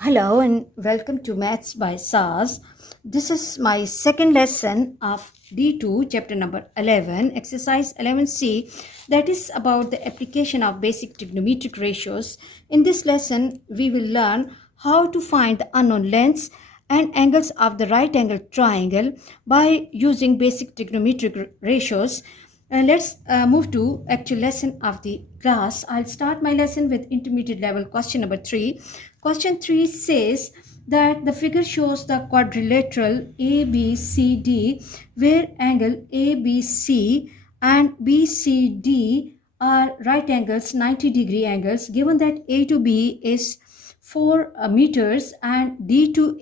Hello and welcome to Maths by SAS. This is my second lesson of D2, chapter number 11, exercise 11C, that is about the application of basic trigonometric ratios. In this lesson, we will learn how to find the unknown lengths and angles of the right angle triangle by using basic trigonometric ratios. Let's move to actual lesson of the class. I'll start my lesson with intermediate level question number 3. Question 3 says that the figure shows the quadrilateral ABCD where angle ABC and BCD are right angles, 90-degree angles. Given that A to B is 4 meters and D to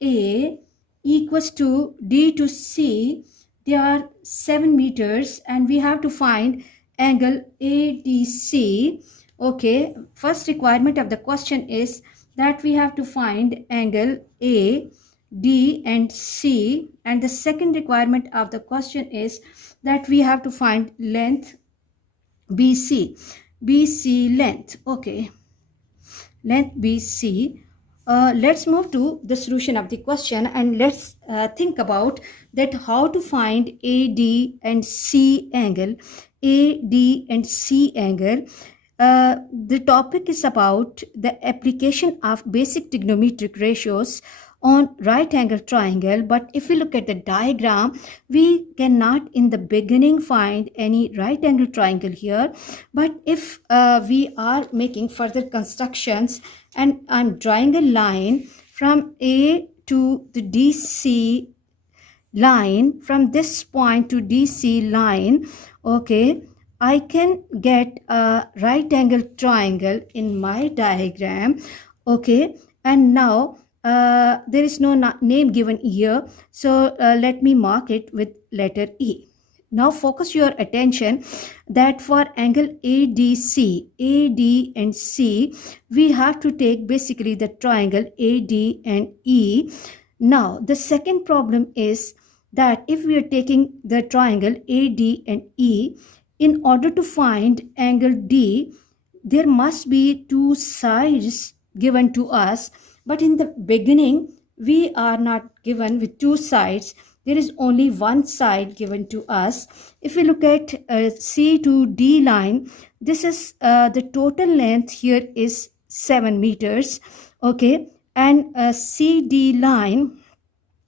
A equals to D to C, they are 7 meters and we have to find angle ADC. Okay, first requirement of the question is that we have to find angle A, D and C, and the second requirement of the question is that we have to find length BC length. Okay, length BC. Let's move to the solution of the question and let's think about that how to find AD and C angle. AD and C angle. The topic is about the application of basic trigonometric ratios on right angle triangle, but if we look at the diagram, we cannot in the beginning find any right angle triangle here. But if we are making further constructions and I'm drawing a line from A to the DC line, from this point to DC line, okay, I can get a right angle triangle in my diagram. Okay, and now there is no name given here, so let me mark it with letter E. Now focus your attention that for angle ADC, AD and C, we have to take basically the triangle AD and E. Now the second problem is that if we are taking the triangle AD and E, in order to find angle D, there must be two sides given to us. But in the beginning, we are not given with two sides. There is only one side given to us. If we look at C to D line, this is the total length here is 7 meters. Okay, and CD line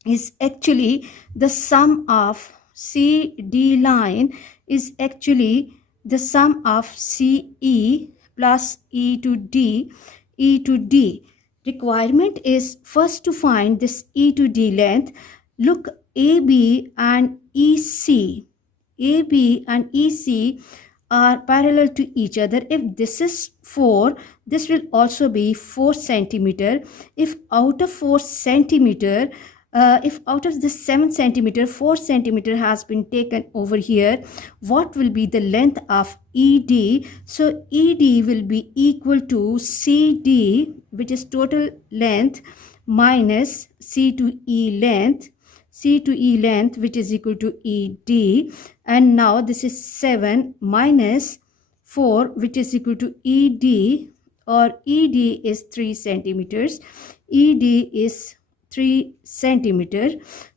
is actually the sum of CD line is actually the sum of CE plus E to D. Requirement is first to find this E to D length. Look, AB and EC. AB and EC are parallel to each other. If this is 4, this will also be 4 centimeter. If out of 4 centimeter, if out of this 7 centimeter, 4 centimeter has been taken over here, what will be the length of ED? So ED will be equal to CD, which is total length, minus C to E length, which is equal to ED. And now this is 7 minus 4, which is equal to ED, or ED is 3 centimeters. ED is 3 centimeter.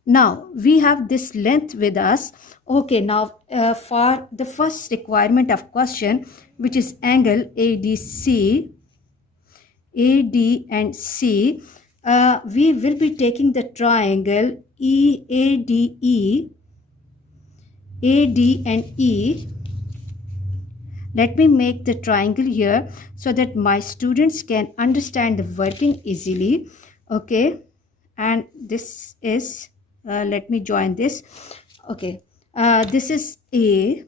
Now we have this length with us. Okay, now for the first requirement of question, which is angle ADC, AD and C, we will be taking the triangle EADE, AD and E. Let me make the triangle here so that my students can understand the working easily. Okay, and this is let me join this. Okay, this is A,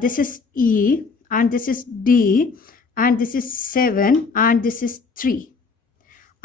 this is E, and this is D, and this is 7, and this is 3.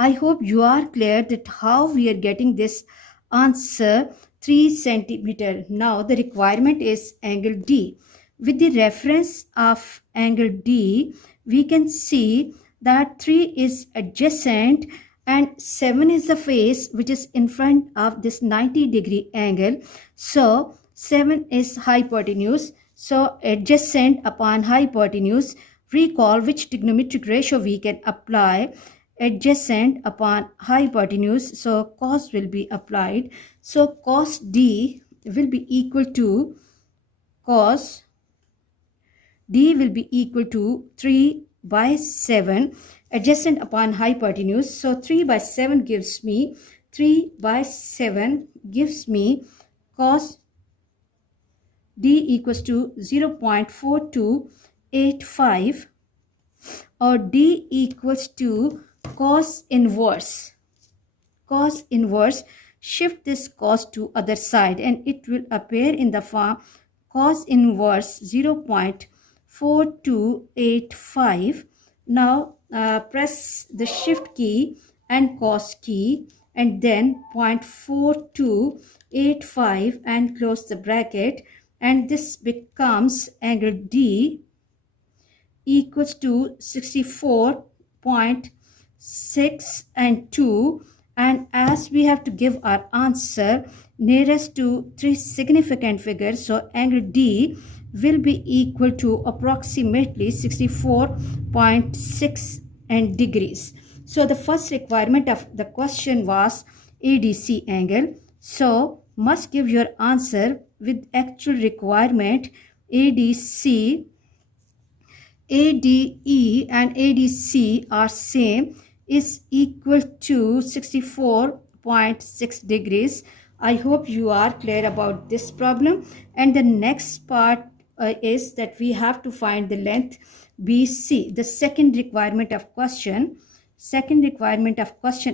I hope you are clear that how we are getting this answer 3 centimeter. Now the requirement is angle D. With the reference of angle D, we can see that 3 is adjacent and 7 is the face which is in front of this 90-degree angle. So 7 is hypotenuse. So adjacent upon hypotenuse, recall which trigonometric ratio we can apply adjacent upon hypotenuse. So cos will be applied. So cos D will be equal to cos D will be equal to 3 by 7 adjacent upon hypotenuse. So 3 by 7 gives me 3 by 7 gives me cos D equals to 0.4285, or D equals to cos inverse. Cos inverse, shift this cos to other side and it will appear in the form cos inverse 0.4285. Now press the shift key and cos key and then 0.4285 and close the bracket, and this becomes angle D equals to 64.6 and 2. And as we have to give our answer nearest to three significant figures, so angle D will be equal to approximately 64.6 and degrees. So the first requirement of the question was ADC angle. So must give your answer with actual requirement. ADC, ADE and ADC are same, is equal to 64.6 degrees. I hope you are clear about this problem. And the next part is that we have to find the length BC. The second requirement of question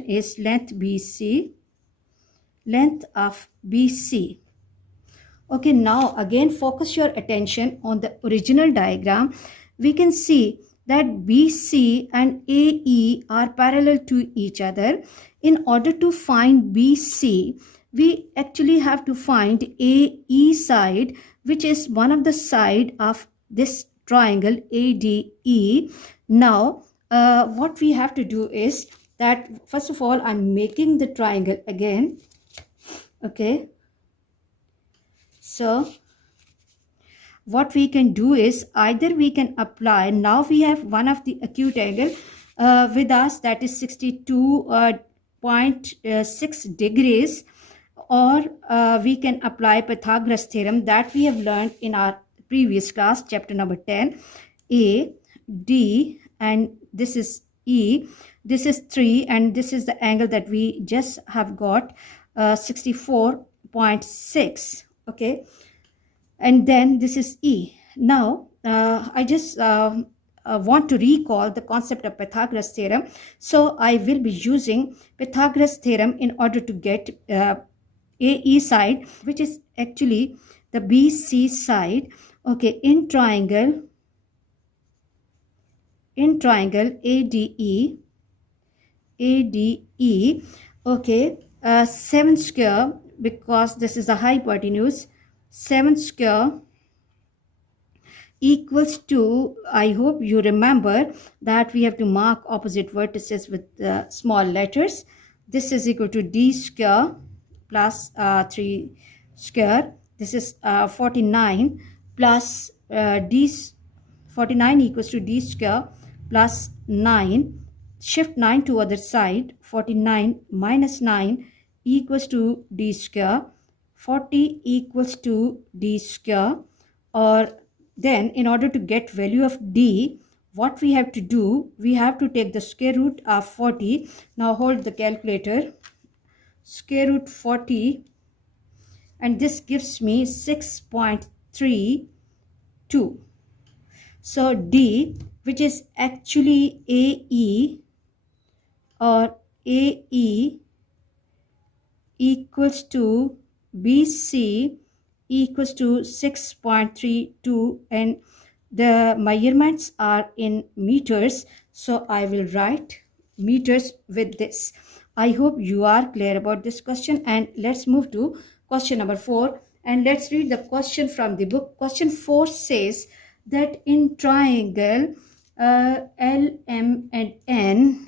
is length BC, length of BC. Okay, now again focus your attention on the original diagram. We can see that BC and AE are parallel to each other. In order to find BC, we actually have to find AE side, which is one of the side of this triangle ADE. Now, what we have to do is that first of all, I'm making the triangle again. Okay. So what we can do is either we can apply, now we have one of the acute angle with us, that is 62.6 degrees, or we can apply Pythagoras theorem that we have learned in our previous class, chapter number 10. A, D, and this is E, this is 3, and this is the angle that we just have got, 64.6. okay, and then this is E. Now I just want to recall the concept of Pythagoras theorem, so I will be using Pythagoras theorem in order to get AE side, which is actually the BC side. Okay, in triangle ADE, okay, 7 square, because this is a hypotenuse, 7 square equals to, I hope you remember that we have to mark opposite vertices with small letters. This is equal to D square plus 3 square. This is 49 plus 49 equals to D square plus 9. Shift 9 to other side. 49 minus 9 equals to D square. 40 equals to D square. Or then in order to get value of D, what we have to do, we have to take the square root of 40. Now hold the calculator. Square root 40, and this gives me 6.32. So D, which is actually AE, or AE equals to BC equals to 6.32, and the measurements are in meters, so I will write meters with this. I hope you are clear about this question, and let's move to question number 4, and let's read the question from the book. Question 4 says that in triangle LM and N,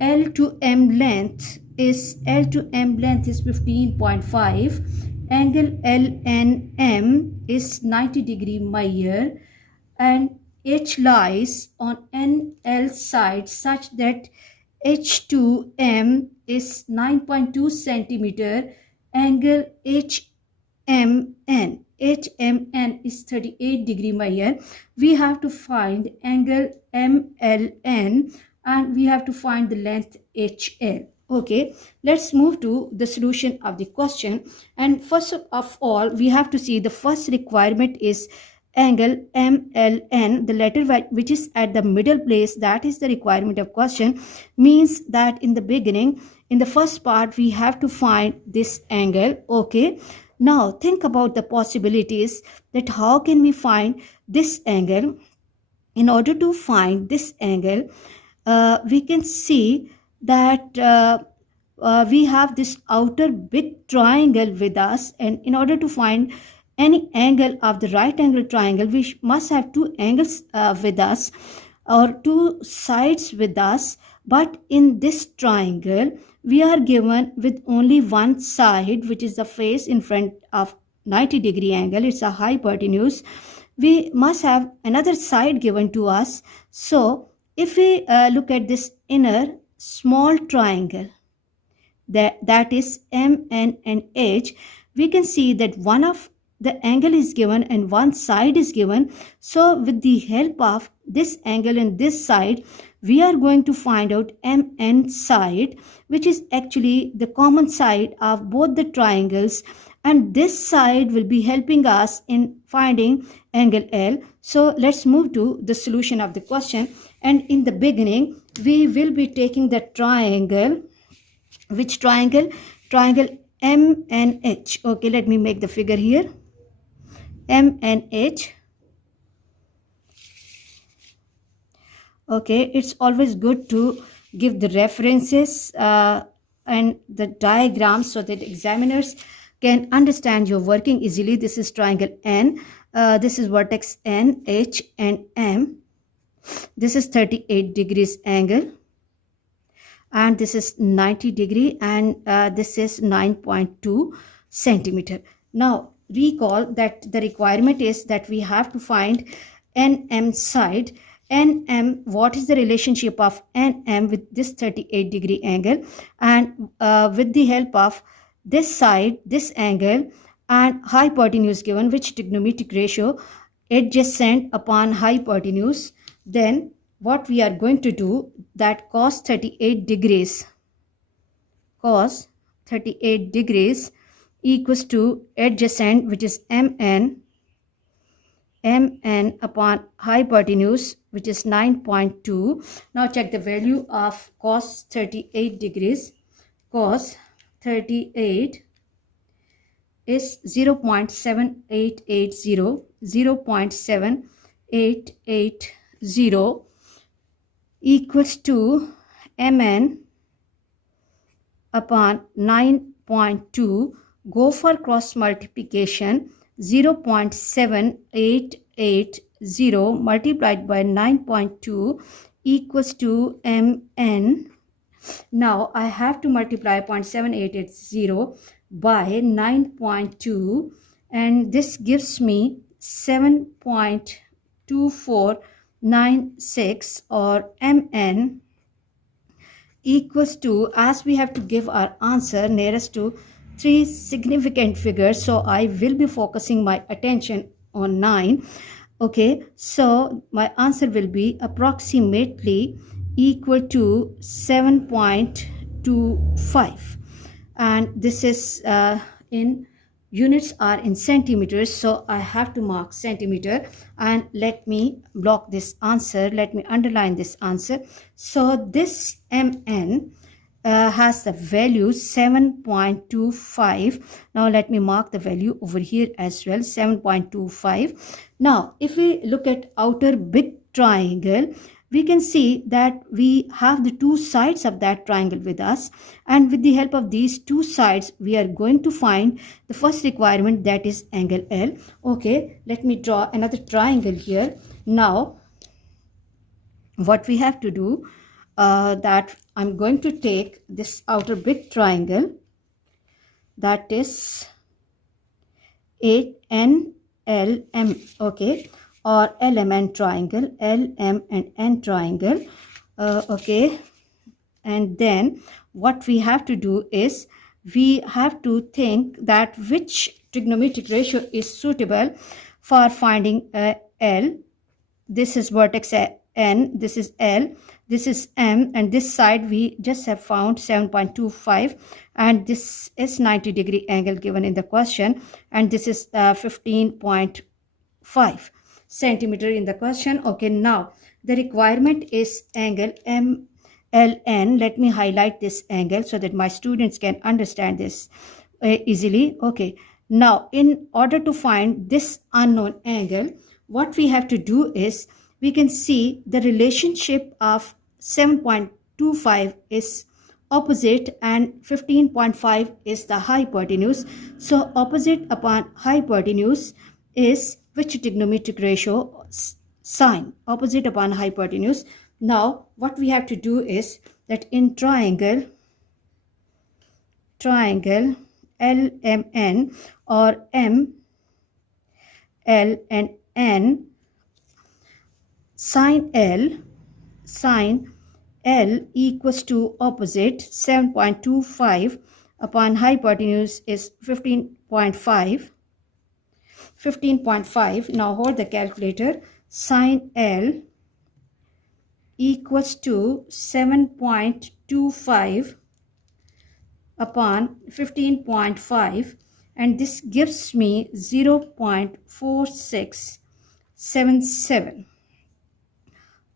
L to M length is 15.5 angle LNM is 90° Meyer and H lies on NL side such that H2M is 9.2 centimeter. Angle HMN is 38° Meyer. We have to find angle MLN and we have to find the length HL. Okay, let's move to the solution of the question. And first of all, we have to see the first requirement is angle MLN, the letter which is at the middle place, that is the requirement of question. Means that in the beginning, in the first part, we have to find this angle. Okay, now think about the possibilities that how can we find this angle. In order to find this angle, we can see that we have this outer big triangle with us, and in order to find any angle of the right angle triangle, we must have two angles with us or two sides with us. But in this triangle, we are given with only one side, which is the face in front of 90° angle. It's a hypotenuse. We must have another side given to us. So if we look at this inner small triangle, that is MN and H, we can see that one of the angle is given and one side is given. So with the help of this angle and this side, we are going to find out MN side, which is actually the common side of both the triangles, and this side will be helping us in finding angle L. So let's move to the solution of the question. And in the beginning, we will be taking the triangle. Which triangle? Triangle MNH. Okay, let me make the figure here. MNH. Okay, it's always good to give the references and the diagrams so that examiners can understand your working easily. This is triangle N. This is vertex N, H, and M. This is 38 degrees angle. And this is 90°, and this is 9.2 centimeter. Now recall that the requirement is that we have to find NM side. NM, what is the relationship of NM with this 38° angle, and with the help of this side, this angle, and hypotenuse given, which trigonometric ratio, adjacent upon hypotenuse, then what we are going to do, that cos 38 degrees equals to adjacent, which is MN upon hypotenuse, which is 9.2. Now check the value of cos 38 degrees. Cos 38 is 0.7880 equals to Mn upon 9.2. Go for cross multiplication. 0.7880 multiplied by 9.2 equals to Mn. Now I have to multiply 0.7880 by 9.2, and this gives me 7.2496, or Mn equals to, as we have to give our answer nearest to three significant figures, so I will be focusing my attention on 9. Okay, so my answer will be approximately equal to 7.25, and this is in units are in centimeters, so I have to mark centimeter. And let me block this answer, let me underline this answer. So this Mn has the value 7.25. Now let me mark the value over here as well, 7.25. Now if we look at outer big triangle, we can see that we have the two sides of that triangle with us, and with the help of these two sides we are going to find the first requirement, that is angle L. Okay, let me draw another triangle here. Now what we have to do, that I'm going to take this outer big triangle, that is NLM, okay, or LMN triangle, LM and N triangle, okay. And then what we have to do is we have to think that which trigonometric ratio is suitable for finding L. This is vertex N, this is L, this is M, and this side we just have found 7.25, and this is 90-degree angle given in the question, and this is 15.5 centimeter in the question. Okay, now the requirement is angle MLN. Let me highlight this angle so that my students can understand this easily. Okay, now in order to find this unknown angle, what we have to do is we can see the relationship of 7.25 is opposite and 15.5 is the hypotenuse. So opposite upon hypotenuse is which trigonometric ratio? Sine. Opposite upon hypotenuse. Now what we have to do is that in triangle LMN or M, L and N, sine L equals to opposite 7.25 upon hypotenuse is 15.5. Now hold the calculator. Sine L equals to 7.25 upon 15.5, and this gives me 0.4677,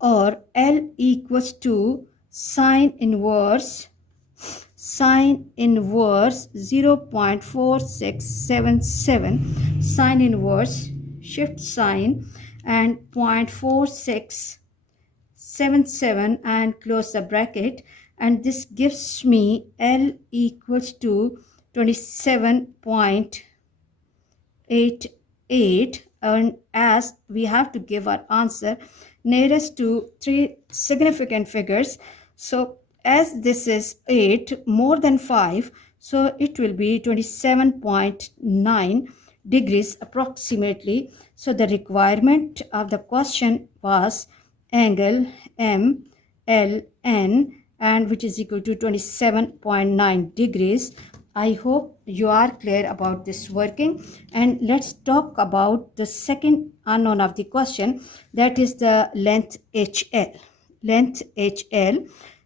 or L equals to sine inverse 0.4677, sine inverse, shift sine, and 0.4677, and close the bracket, and this gives me L equals to 27.88, and as we have to give our answer nearest to three significant figures, so as this is 8 more than 5, so it will be 27.9 degrees approximately. So the requirement of the question was angle MLN, and which is equal to 27.9 degrees. I hope you are clear about this working, and let's talk about the second unknown of the question, that is the length HL.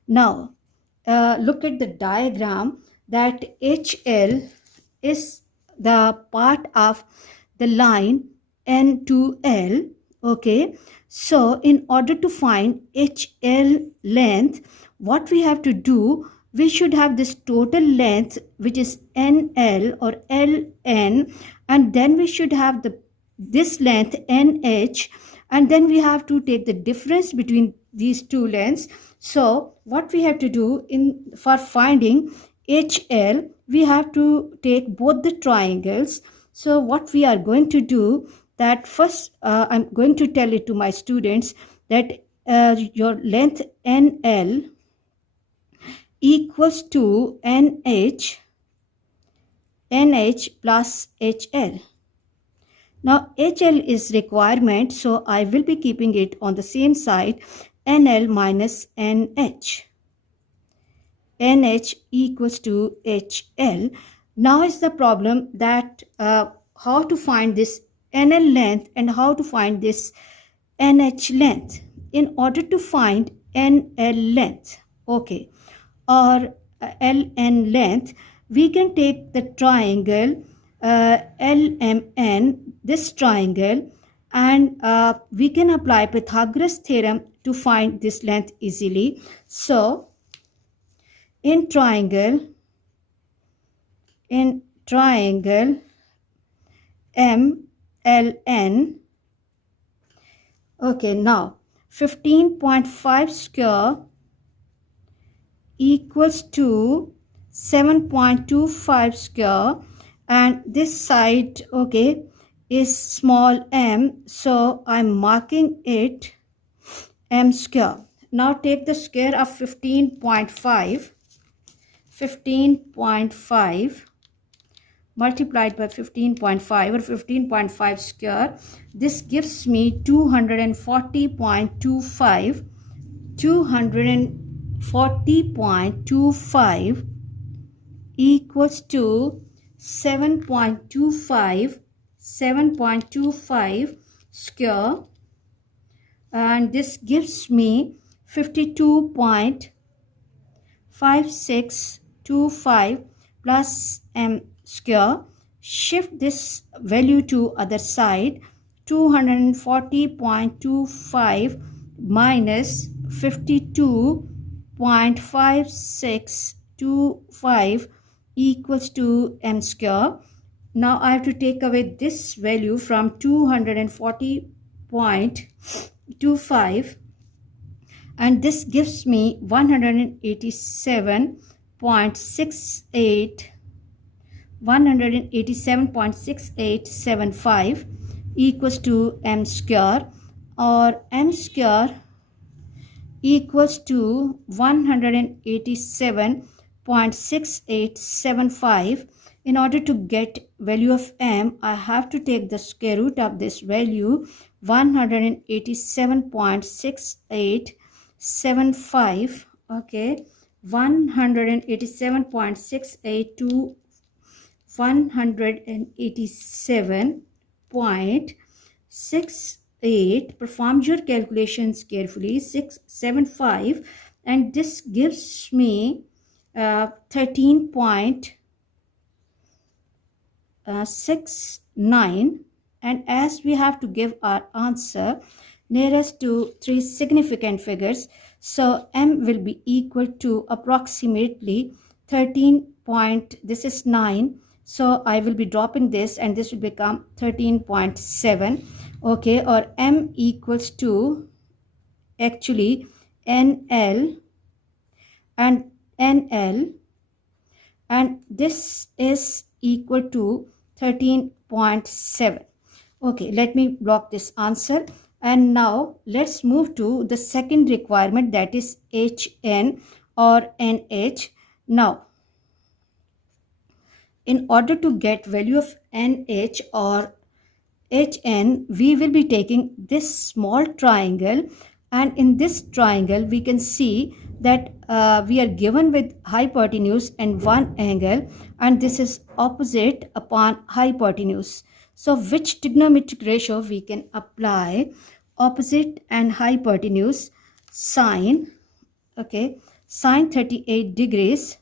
Now look at the diagram, that HL is the part of the line N to L. Okay, so in order to find HL length, what we have to do, we should have this total length which is NL or LN, and then we should have this length NH, and then we have to take the difference between these two lengths. So what we have to do for finding HL, we have to take both the triangles. So what we are going to do, that first I'm going to tell it to my students that your length NL equals to NH plus HL. Now HL is requirement, so I will be keeping it on the same side, NL minus NH. NH equals to HL. Now is the problem that how to find this NL length and how to find this NH length. In order to find NL length, okay, or LN length, we can take the triangle LMN, this triangle, and we can apply Pythagoras theorem to find this length easily. So in triangle MLN, okay, now 15.5 square equals to 7.25 square, and this side, okay, is small m, so I'm marking it m square. Now take the square of 15.5 multiplied by 15.5 or 15.5 square. This gives me 240.25. 240.25 equals to 7.25 square, and this gives me 52.5625 plus m square. Shift this value to other side. 240.25 minus 52.5625 equals to m square. Now I have to take away this value from 240.25, and this gives me 187.6875 equals to m square, or m square equals to 187.6875. In order to get value of m, I have to take the square root of this value, 187.6875. okay, 187.68 to 187.68. Perform your calculations carefully. 675, and this gives me 13.69, and as we have to give our answer nearest to three significant figures, so m will be equal to approximately 13. This is 9, so I will be dropping this, and this will become 13.7. okay, or m equals to actually NL, and this is equal to 13.7. okay, let me block this answer. And now let's move to the second requirement, that is HN or NH. Now, in order to get value of NH or HN, we will be taking this small triangle, and in this triangle we can see that we are given with hypotenuse and one angle, and this is opposite upon hypotenuse. So which trigonometric ratio we can apply? Opposite and hypotenuse. Sine, okay, sine 38 degrees,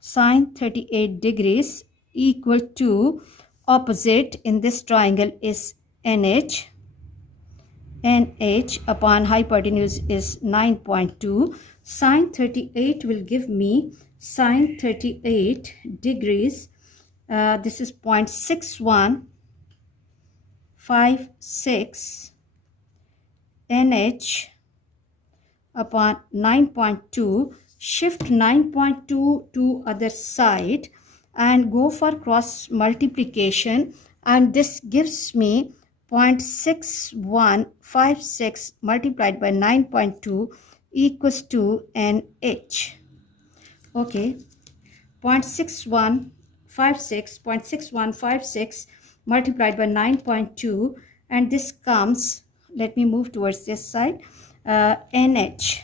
sine 38 degrees equal to opposite in this triangle is NH. NH upon hypotenuse is 9.2. Sine 38 will give me sine 38 degrees. This is 0.6156 NH upon 9.2. Shift 9.2 to other side and go for cross multiplication, and this gives me 0.6156 multiplied by 9.2 equals to NH. okay, 0.6156 multiplied by 9.2, and this comes, let me move towards this side, NH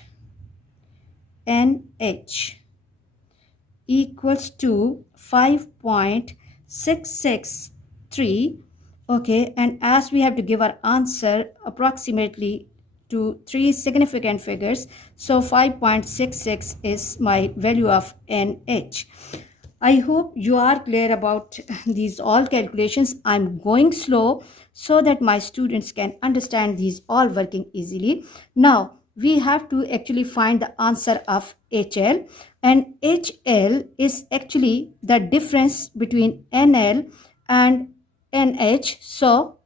equals to 5.663. okay, and as we have to give our answer approximately to three significant figures, so 5.66 is my value of NH. I hope you are clear about these all calculations. I'm going slow so that my students can understand these all working easily. Now we have to actually find the answer of HL, and HL is actually the difference between NL and NH. So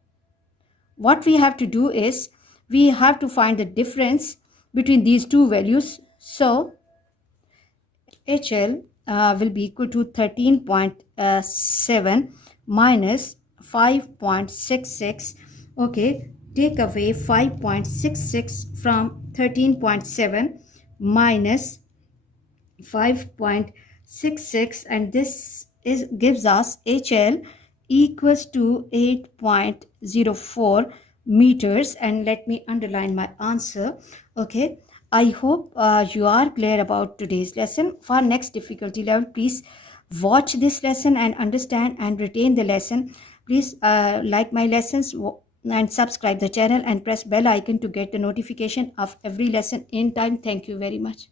what we have to do is we have to find the difference between these two values. So HL will be equal to 13.7 minus 5.66. okay, take away 5.66 from 13.7 minus 5.66, and this gives us HL equals to 8.04 meters. And let me underline my answer. Okay, I hope you are clear about today's lesson. For next difficulty level, please watch this lesson and understand and retain the lesson. Please like my lessons and subscribe the channel and press bell icon to get the notification of every lesson in time. Thank you very much.